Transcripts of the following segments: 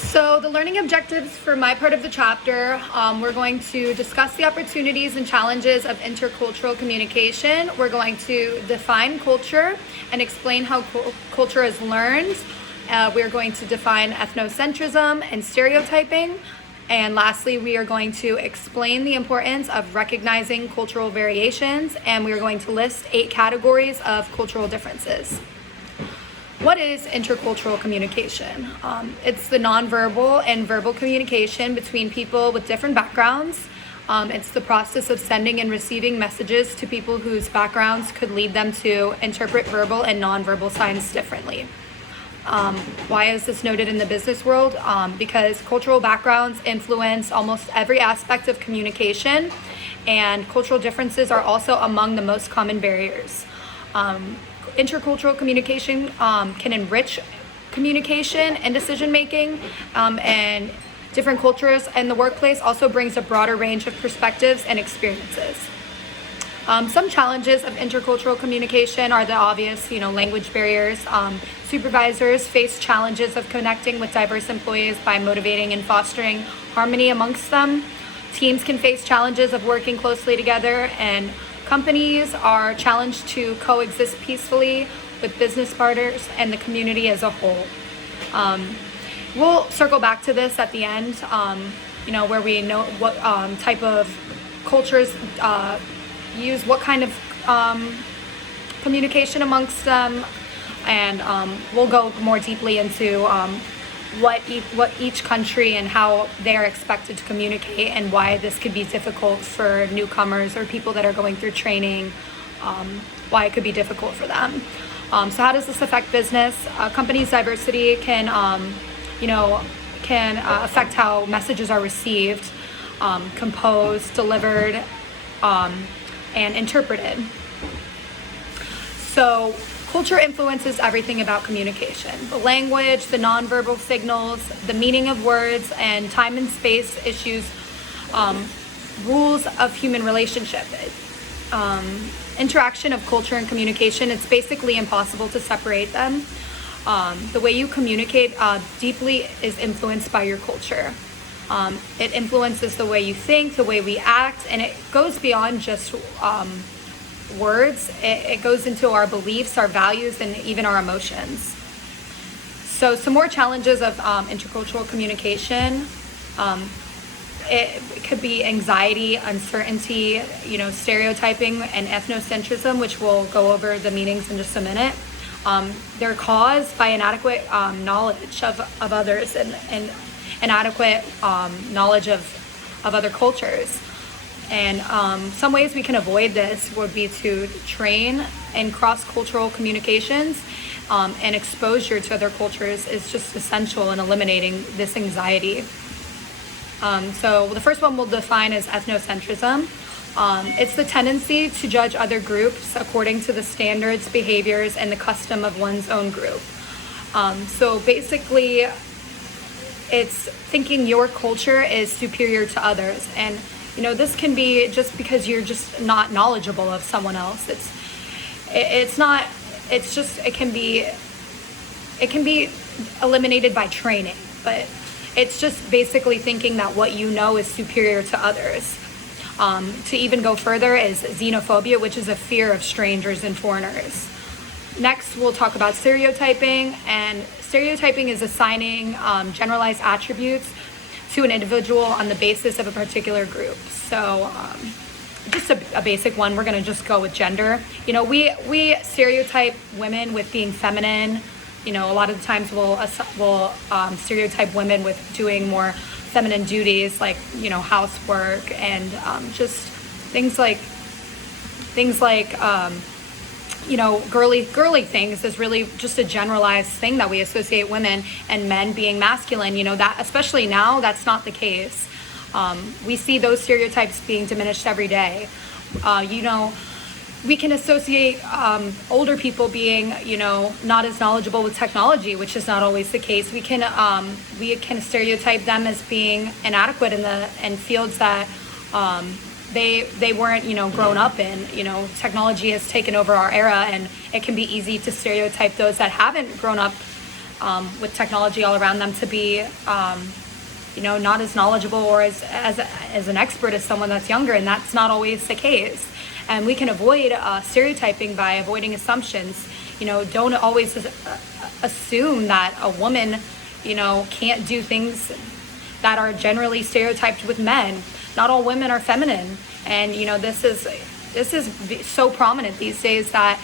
So the learning objectives for my part of the chapter, we're going to discuss the opportunities and challenges of intercultural communication. We're going to define culture and explain how culture is learned. We're going to define ethnocentrism and stereotyping. And lastly, we are going to explain the importance of recognizing cultural variations, and we are going to list 8 categories of cultural differences. What is intercultural communication? It's the nonverbal and verbal communication between people with different backgrounds. It's the process of sending and receiving messages to people whose backgrounds could lead them to interpret verbal and nonverbal signs differently. Why is this noted in the business world? Because cultural backgrounds influence almost every aspect of communication, and cultural differences are also among the most common barriers. Intercultural communication can enrich communication and decision making, and different cultures in the workplace also brings a broader range of perspectives and experiences. Some challenges of intercultural communication are the obvious, language barriers. Supervisors face challenges of connecting with diverse employees by motivating and fostering harmony amongst them. Teams can face challenges of working closely together, and companies are challenged to coexist peacefully with business partners and the community as a whole. We'll circle back to this at the end, where we know what type of cultures use what kind of communication amongst them, and we'll go more deeply into what each country and how they're expected to communicate, and why this could be difficult for newcomers or people that are going through training, why it could be difficult for them. So how does this affect business? Companies' diversity can affect how messages are received, composed, delivered, and interpreted. So culture influences everything about communication. The language, the nonverbal signals, the meaning of words, and time and space issues, rules of human relationship. Interaction of culture and communication, it's basically impossible to separate them. The way you communicate deeply is influenced by your culture. It influences the way you think, the way we act, and it goes beyond just words. It goes into our beliefs, our values, and even our emotions. So some more challenges of intercultural communication. It could be anxiety, uncertainty, stereotyping, and ethnocentrism, which we'll go over the meanings in just a minute. They're caused by inadequate knowledge of others and inadequate knowledge of other cultures. And some ways we can avoid this would be to train in cross-cultural communications, and exposure to other cultures is just essential in eliminating this anxiety. So the first one we'll define is ethnocentrism. It's the tendency to judge other groups according to the standards, behaviors, and the custom of one's own group. So basically, it's thinking your culture is superior to others, and this can be just because you're just not knowledgeable of someone else. It can be eliminated by training, but it's just basically thinking that what you know is superior to others. To even go further is xenophobia, which is a fear of strangers and foreigners. Next, we'll talk about stereotyping, and stereotyping is assigning generalized attributes to an individual on the basis of a particular group. So just a basic one, we're gonna just go with gender. We stereotype women with being feminine. A lot of the times we'll stereotype women with doing more feminine duties, like housework, and just things like girly things is really just a generalized thing that we associate women and men being masculine. That especially now, that's not the case. We see those stereotypes being diminished every day. We can associate older people being, not as knowledgeable with technology, which is not always the case. We can stereotype them as being inadequate in fields that they weren't, grown up in. Technology has taken over our era, and it can be easy to stereotype those that haven't grown up with technology all around them to be, not as knowledgeable or as an expert as someone that's younger, and that's not always the case. And we can avoid stereotyping by avoiding assumptions. Don't always assume that a woman, can't do things that are generally stereotyped with men. Not all women are feminine, and this is so prominent these days that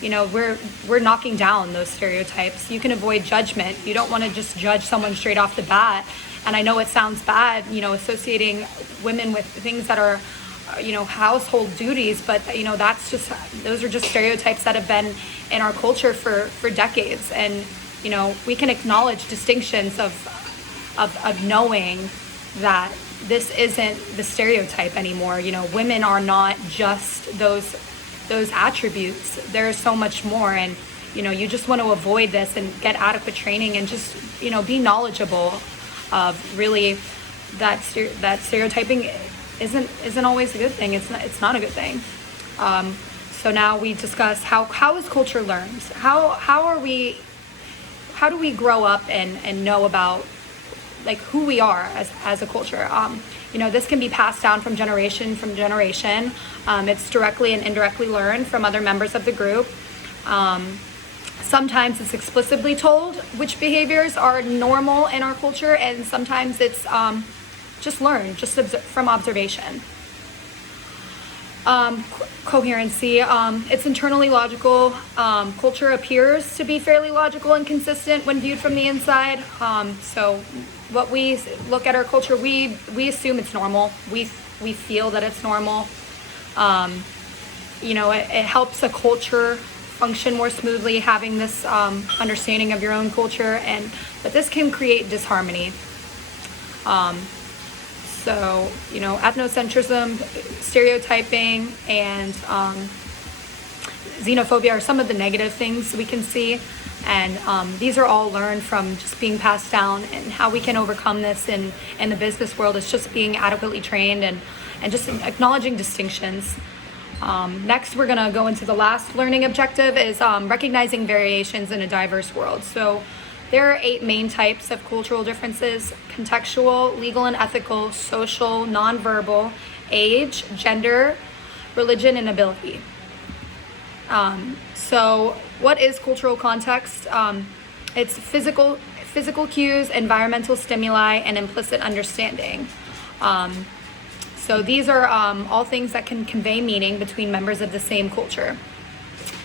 we're knocking down those stereotypes. You can avoid judgment. You don't want to just judge someone straight off the bat. And I know it sounds bad, associating women with things that are, household duties, but those are just stereotypes that have been in our culture for decades. And we can acknowledge distinctions of knowing that this isn't the stereotype anymore. Women are not just those attributes. There's so much more, and you just want to avoid this and get adequate training and just be knowledgeable of really that stereotyping isn't always a good thing. It's not a good thing. So now we discuss how is culture learned? How do we grow up and know about like who we are as a culture? This can be passed down from generation. It's directly and indirectly learned from other members of the group. Sometimes it's explicitly told which behaviors are normal in our culture, and sometimes it's just learned, from observation. Coherency, it's internally logical. Culture appears to be fairly logical and consistent when viewed from the inside. So what we look at our culture, we assume it's normal. We feel that it's normal. It helps a culture function more smoothly, having this understanding of your own culture, but this can create disharmony. So ethnocentrism, stereotyping, and xenophobia are some of the negative things we can see, and these are all learned from just being passed down. And how we can overcome this in the business world is just being adequately trained and just acknowledging distinctions. Next, we're going to go into the last learning objective, is recognizing variations in a diverse world. So there are 8 main types of cultural differences: contextual, legal and ethical, social, nonverbal, age, gender, religion, and ability. So what is cultural context? It's physical cues, environmental stimuli, and implicit understanding. So these are all things that can convey meaning between members of the same culture.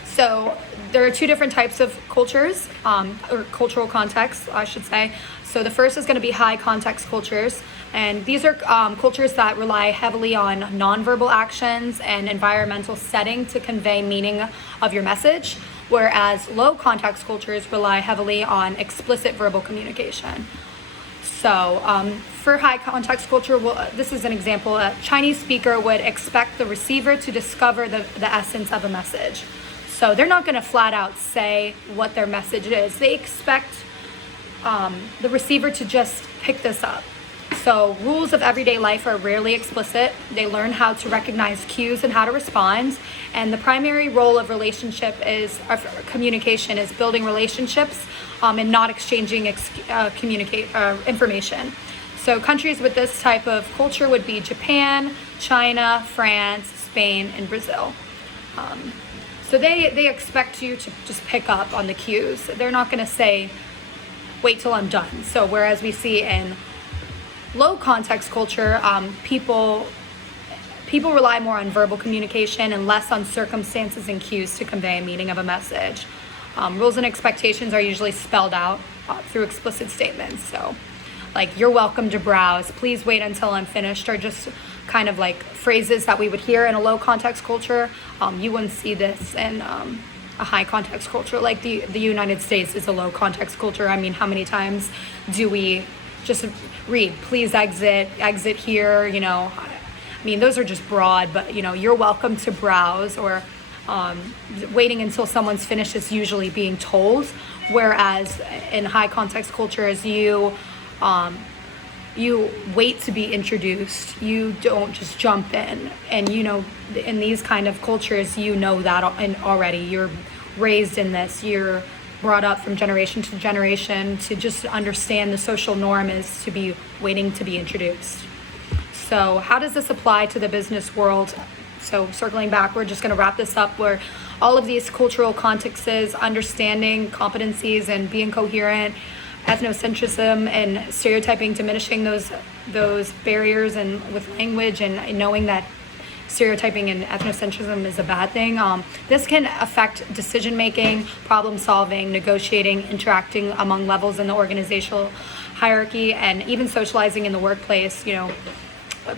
So there are 2 different types of cultures, or cultural contexts, I should say. So the first is going to be high context cultures, and these are cultures that rely heavily on nonverbal actions and environmental setting to convey meaning of your message, whereas low context cultures rely heavily on explicit verbal communication. So for high context culture, this is an example. A Chinese speaker would expect the receiver to discover the essence of a message. So they're not going to flat out say what their message is. They expect the receiver to just pick this up. So rules of everyday life are rarely explicit. They learn how to recognize cues and how to respond. And the primary role of communication is building relationships and not exchanging information. So countries with this type of culture would be Japan, China, France, Spain, and Brazil. So they expect you to just pick up on the cues. They're not going to say, wait till I'm done. So whereas we see in low context culture, people rely more on verbal communication and less on circumstances and cues to convey a meaning of a message. Rules and expectations are usually spelled out through explicit statements. So like, you're welcome to browse, please wait until I'm finished, are just kind of like phrases that we would hear in a low context culture. You wouldn't see this in a high context culture. Like the United States is a low context culture. I mean, how many times do we just read, please exit here, I mean, those are just broad, but you're welcome to browse, or waiting until someone's finished is usually being told, whereas in high context cultures, you wait to be introduced. You don't just jump in. And in these kind of cultures, that already. You're raised in this. You're brought up from generation to generation to just understand the social norm is to be waiting to be introduced. So how does this apply to the business world? So circling back, we're just going to wrap this up where all of these cultural contexts, understanding competencies and being coherent, ethnocentrism and stereotyping, diminishing those barriers and with language and knowing that stereotyping and ethnocentrism is a bad thing. This can affect decision making, problem solving, negotiating, interacting among levels in the organizational hierarchy, and even socializing in the workplace.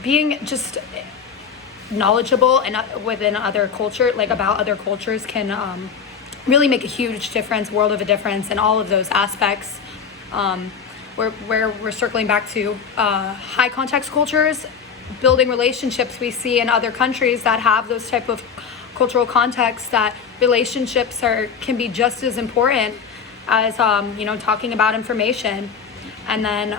Being just knowledgeable and within other culture, like about other cultures, can really make a huge difference, world of a difference in all of those aspects. Where we're circling back to high context cultures, building relationships. We see in other countries that have those type of cultural contexts that relationships can be just as important as talking about information. And then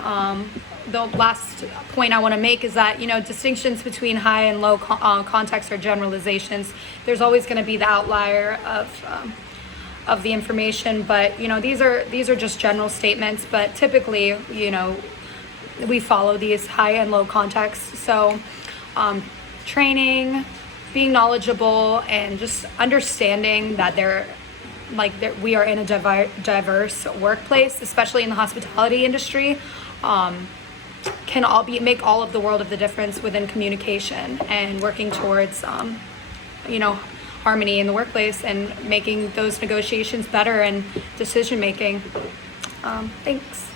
the last point I want to make is that distinctions between high and low context are generalizations. There's always going to be the outlier of the information, but these are just general statements. But typically, we follow these high and low contexts. So training, being knowledgeable, and just understanding that we are in a diverse workplace, especially in the hospitality industry, can make all of the world of the difference within communication and working towards harmony in the workplace and making those negotiations better and decision making. Thanks.